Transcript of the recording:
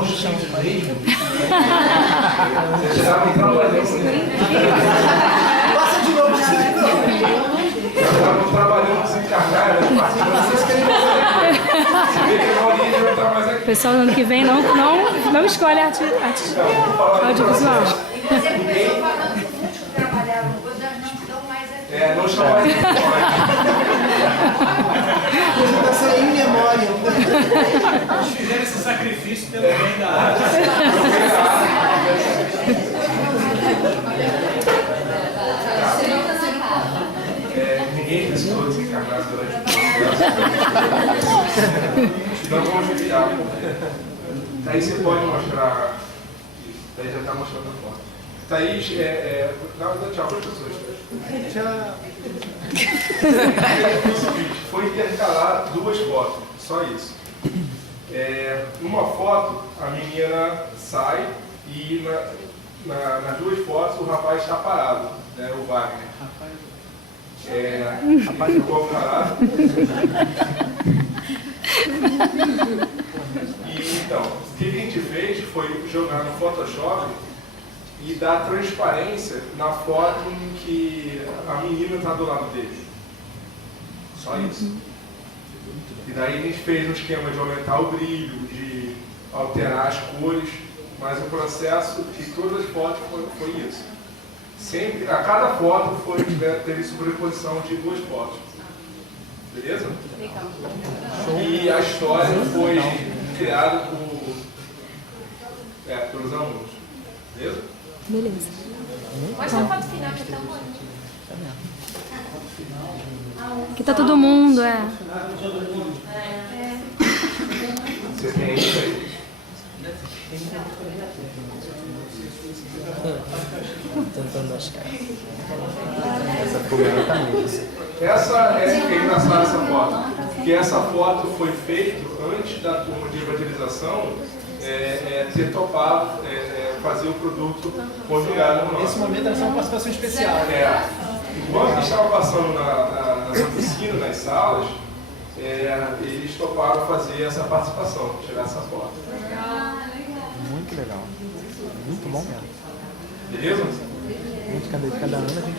mesmo. Vocês estavam trabalhando. Passa de novo, passa de novo. Vocês estavam trabalhando desencarnados. Vocês querem O pessoal no ano que vem não escolhe arte audiovisual. Você começou falando dos muitos que trabalharam, hoje nós não estamos mais aqui. não chama mais de Apresentação em memória. Eles fizeram esse sacrifício pelo bem da arte. Ninguém precisou desencarnar durante o processo. Então vamos enviar. Daí você pode mostrar. Daí já está mostrando a foto. Thaís, dá tchau para as pessoas. Tchau. Foi intercalar duas fotos, só isso. Numa foto, a menina sai e nas duas fotos o rapaz está parado, né, o Wagner. Ele ficou parado. E então, o que a gente fez foi jogar no Photoshop e dar transparência na foto em que a menina está do lado dele. Só isso. E daí a gente fez um esquema de aumentar o brilho, de alterar as cores, mas o processo de todas as fotos foi isso. Sempre, a cada foto teve sobreposição de duas fotos. Beleza? Legal. E a história foi criada pelos alunos. Beleza? Beleza. Mostra a foto final que é tão bonita. Aqui tá todo mundo, Você tem isso aí? Tentando achar. É engraçada essa foto, porque essa foto foi feita antes da turma de evangelização ter topado fazer o produto conjugado. Nesse momento era só uma participação especial. Enquanto a gente estava passando nas oficinas, nas salas, eles toparam fazer essa participação, tirar essa foto. Muito legal. Muito bom mesmo. Beleza? Muito cada ano a gente